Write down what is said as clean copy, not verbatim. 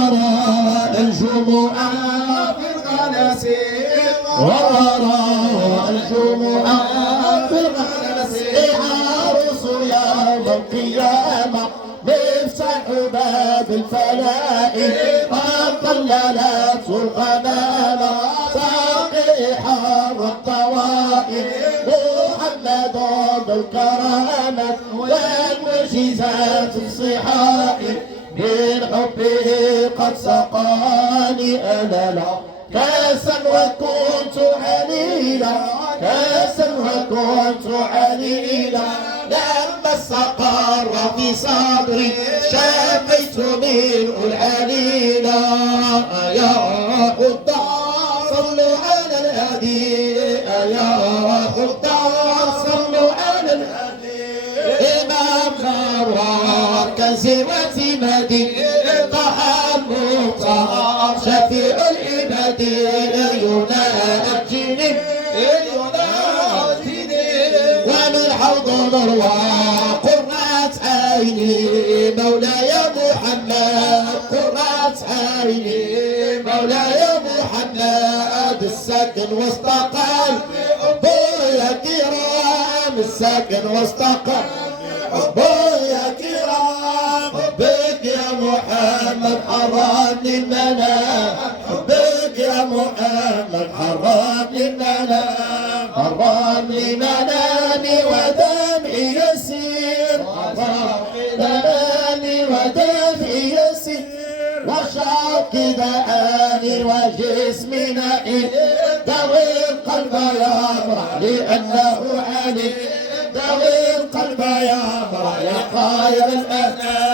وراء الجمعة في الغلس وراء الجمعة في الغلس عروس يوم القيامة مفتاح باب الفلاح قد ظللت الغمامة ساقي حار الطوائف محمد ذو الكرامة والمعجزات الصحائف من حبه قد سقاني أنا لا كاسا وكنت عليلا كاسا وكنت عليلا لما استقر في صدري شميت منه العليلا يا حضار صلوا على الهدي يا حضار صلوا على الهدي إمام غرار كزوة مدينة طه المختار شفيع العباد يناجيني ومن حوض نروى قرة عيني مولاي محمد قرة عيني مولاي محمد الساكن واستقل ابويا كرام الساكن واستقل ابويا كرام حبك يا محمد حرمني المنام حبك يا محمد حرمني المنام حرمني منامي ودمعي يسير منامي ودمعي يسير وشوقي دعاني وجسمي نائم دوي القلب يفرح لأنه علي دوي القلب يفرح يا خير الأنام